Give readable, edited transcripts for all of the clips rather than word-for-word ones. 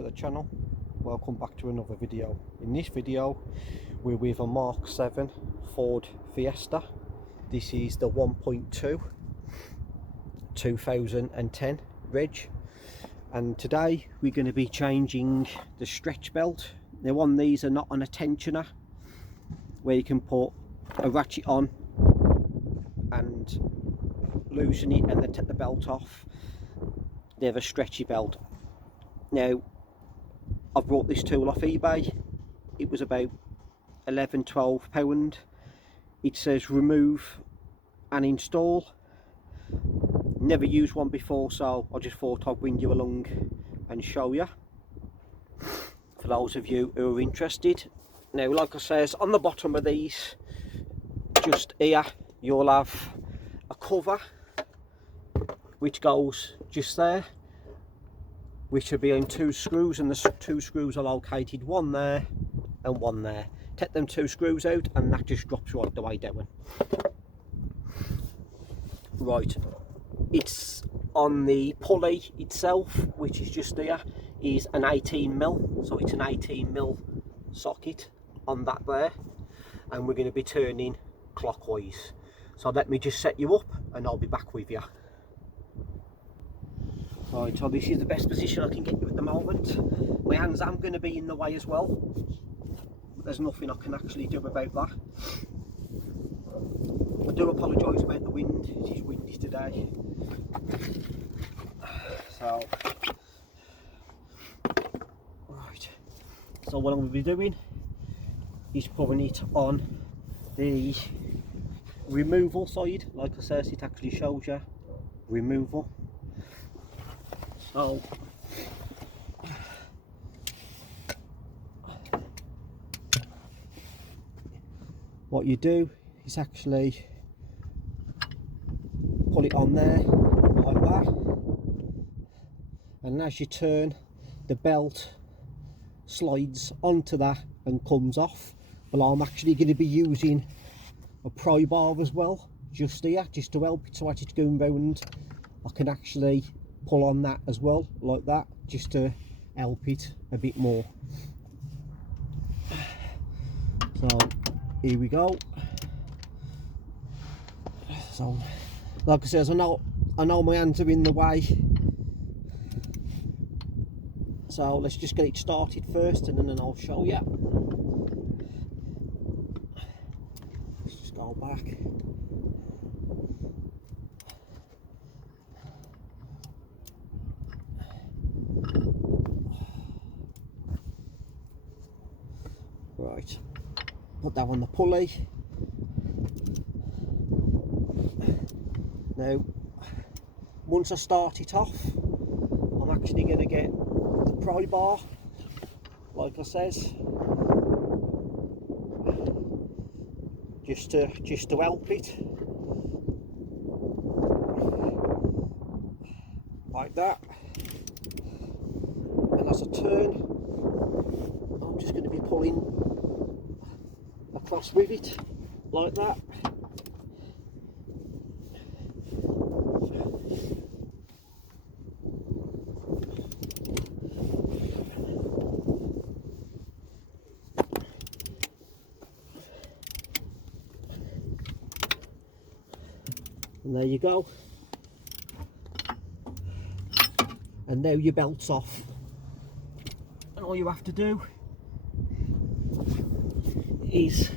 to the channel. Welcome back to another video. In this video we're with a Mark 7 Ford Fiesta. This is the 1.2 2010 reg, and today we're going to be changing the stretch belt. Now on these are not on a tensioner where you can put a ratchet on and loosen it and then take the belt off. They have a stretchy belt. Now I brought this tool off eBay. It was about £11–12. It says remove and install. Never used one before, so I just thought I'd bring you along and show you, for those of you who are interested. Now like I says, on the bottom of these, just here, you'll have a cover which goes just there, which will be on 2 screws, and the 2 screws are located, one there and one there. Take them 2 screws out and that just drops right the way down. Right, it's on the pulley itself, which is just there, is an 18mm, so it's an 18mm socket on that there, and we're going to be turning clockwise. So let me just set you up and I'll be back with you. Right, so this is the best position I can get you at the moment. My hands are going to be in the way as well, but there's nothing I can actually do about that. I do apologise about the wind, it is windy today. So, right, so what I'm going to be doing is putting it on the removal side. Like I said, it actually shows you removal. So what you do is actually pull it on there like that, and as you turn, the belt slides onto that and comes off. But I'm actually going to be using a pry bar as well, just here, just to help it, so as it's going round I can actually pull on that as well, like that, just to help it a bit more. So here we go. So like I said, I know my hands are in the way, so let's just get it started first and then I'll show you. Let's just go back. Right, put that on the pulley. Now, once I start it off, I'm actually going to get the pry bar, like I says, just to help it, like that. And as I turn, I'm just going to be pulling across with it, like that. And there you go. And now your belt's off. And all you have to do is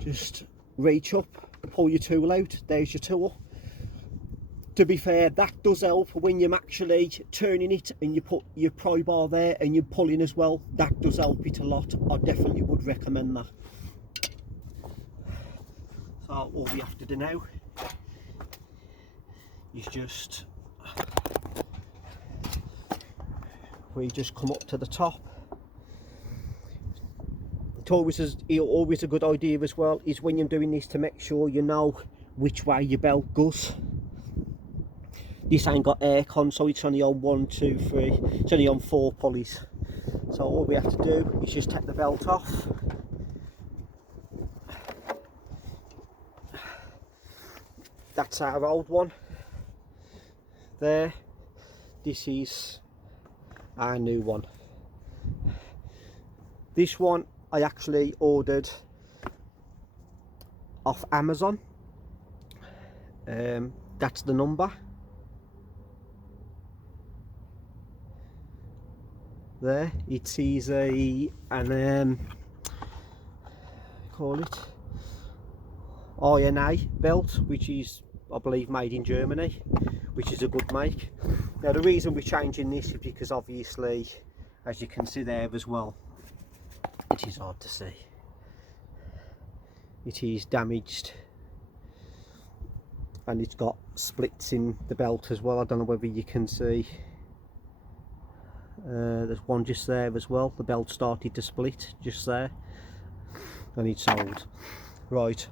just reach up, pull your tool out. There's your tool. To be fair, that does help when you're actually turning it and you put your pry bar there and you're pulling as well. That does help it a lot. I definitely would recommend that. So all we have to do now is just come up to the top. It's always a good idea as well, is when you're doing this, to make sure you know which way your belt goes. This ain't got aircon, so it's only on 1, 2, 3, it's only on 4 pulleys. So all we have to do is just take the belt off. That's our old one there. This is our new one. This one I actually ordered off Amazon. That's the number there. It is call it INA belt, which is, I believe, made in Germany, which is a good make. Now the reason we're changing this is because obviously, as you can see there as well, it is hard to see, it is damaged, and it's got splits in the belt as well. I don't know whether you can see, there's one just there as well. The belt started to split just there, and it's sold. Right,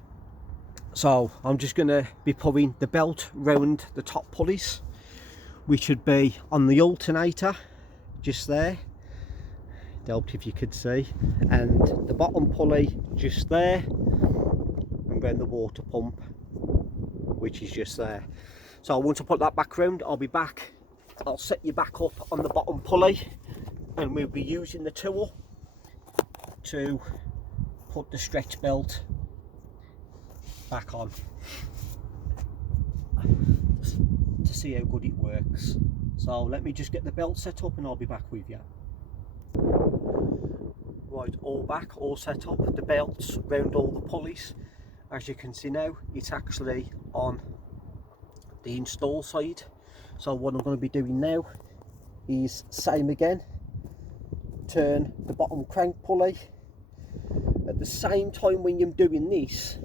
so I'm just going to be putting the belt round the top pulleys, which would be on the alternator just there, helped if you could see, and the bottom pulley just there, and then the water pump, which is just there. So once I put that back round, I'll be back. I'll set you back up on the bottom pulley, and we'll be using the tool to put the stretch belt back on to see how good it works. So let me just get the belt set up and I'll be back with you. Right, all back, all set up, the belts round all the pulleys. As you can see now, it's actually on the install side. So what I'm going to be doing now is same again, turn the bottom crank pulley. At the same time when you're doing this,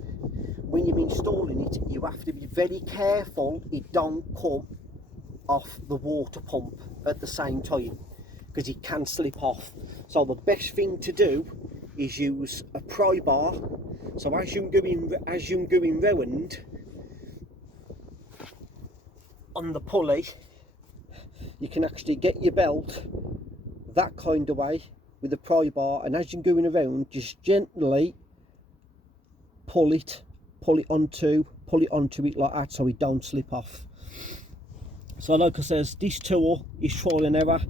when you're installing it, you have to be very careful it don't come off the water pump at the same time, because it can slip off. So the best thing to do is use a pry bar. So as you're going round on the pulley, you can actually get your belt that kind of way with the pry bar, and as you're going around, just gently pull it onto it like that, so it don't slip off. So like I says, this tool is trial and error,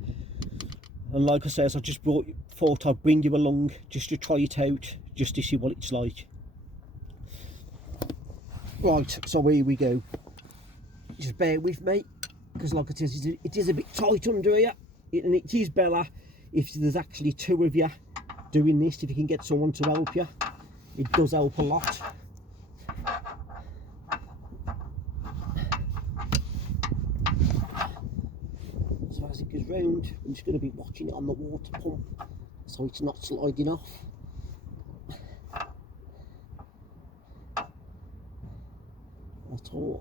and like I says, I just thought I'd bring you along just to try it out, just to see what it's like. Right, so here we go. Just bear with me, because like I said, it is a bit tight under here, and it is better if there's actually two of you doing this. If you can get someone to help you, it does help a lot. So as it goes round, I'm just going to be watching it on the water pump so it's not sliding off.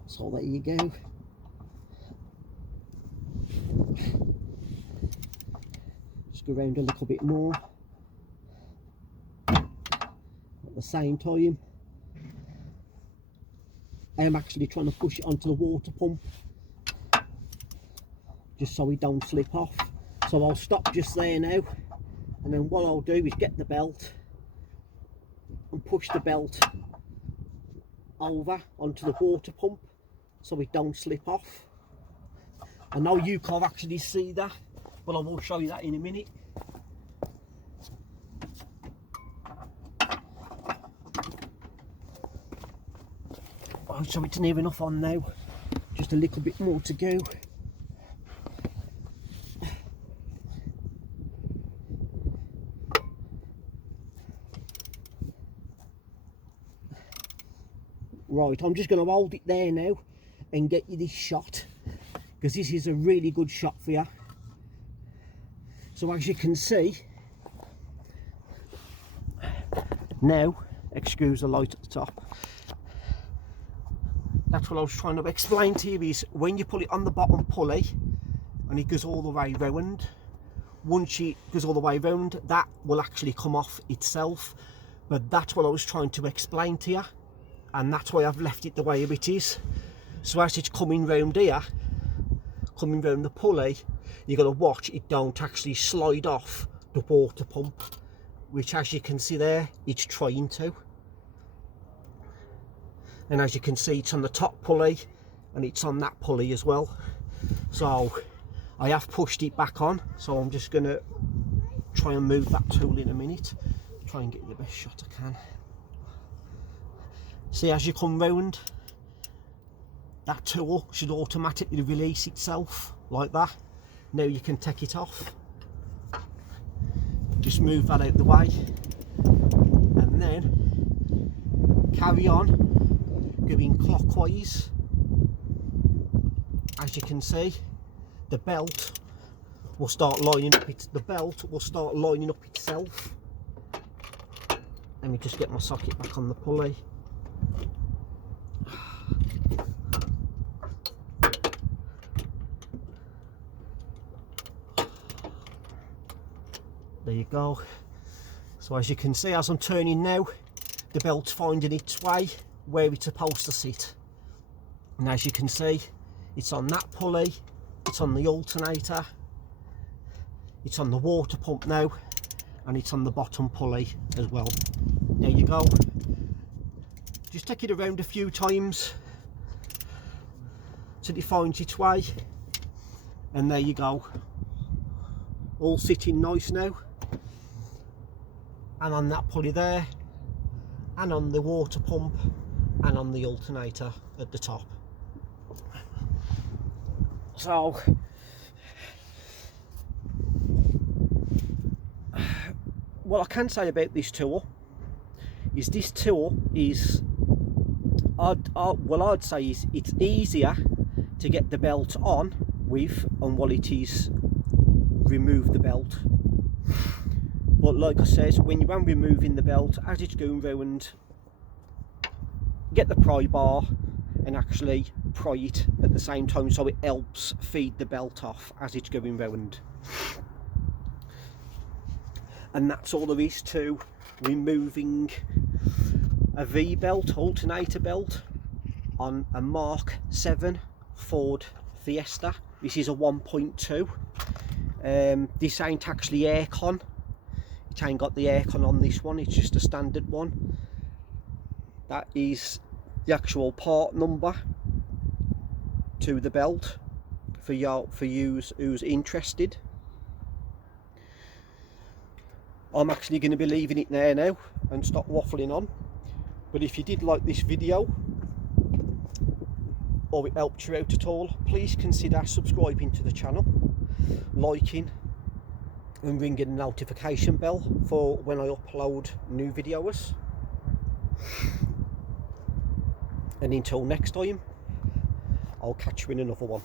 So there you go. Just go around a little bit more at the same time. I am actually trying to push it onto the water pump just so it don't slip off. So I'll stop just there now, and then what I'll do is get the belt and push the belt over onto the water pump so it don't slip off. I know you can't actually see that, but I will show you that in a minute. Oh, so it's near enough on now, just a little bit more to go. Right, I'm just going to hold it there now and get you this shot, because this is a really good shot for you. So as you can see now, excuse the light at the top, that's what I was trying to explain to you, is when you put it on the bottom pulley and it goes all the way round, once it goes all the way round, that will actually come off itself. But that's what I was trying to explain to you, and that's why I've left it the way it is. So as it's coming round here, coming round the pulley, you've got to watch it don't actually slide off the water pump, which as you can see there, it's trying to. And as you can see, it's on the top pulley and it's on that pulley as well. So I have pushed it back on, so I'm just going to try and move that tool in a minute, try and get the best shot I can. See, as you come round, that tool should automatically release itself like that. Now you can take it off, just move that out the way, and then carry on going clockwise. As you can see, the belt will start lining up. The belt will start lining up itself. Let me just get my socket back on the pulley. There you go. So as you can see, as I'm turning now, the belt's finding its way where it's supposed to sit. And as you can see, it's on that pulley, it's on the alternator, it's on the water pump now, and it's on the bottom pulley as well. There you go. Just take it around a few times till it finds its way, and there you go. All sitting nice now. And on that pulley there, and on the water pump, and on the alternator at the top. So what I can say about this tool is I'd say it's easier to get the belt on with and what it is remove the belt. But like I said, when you're removing the belt, as it's going round, get the pry bar and actually pry it at the same time, so it helps feed the belt off as it's going round. And that's all there is to removing a V-belt, alternator belt, on a Mark 7 Ford Fiesta. This is a 1.2. This ain't actually aircon. It ain't got the aircon on this one, it's just a standard one. That is the actual part number to the belt for you who's interested. I'm actually going to be leaving it there now and stop waffling on. But if you did like this video, or it helped you out at all, please consider subscribing to the channel, liking and ringing the notification bell for when I upload new videos. And until next time, I'll catch you in another one.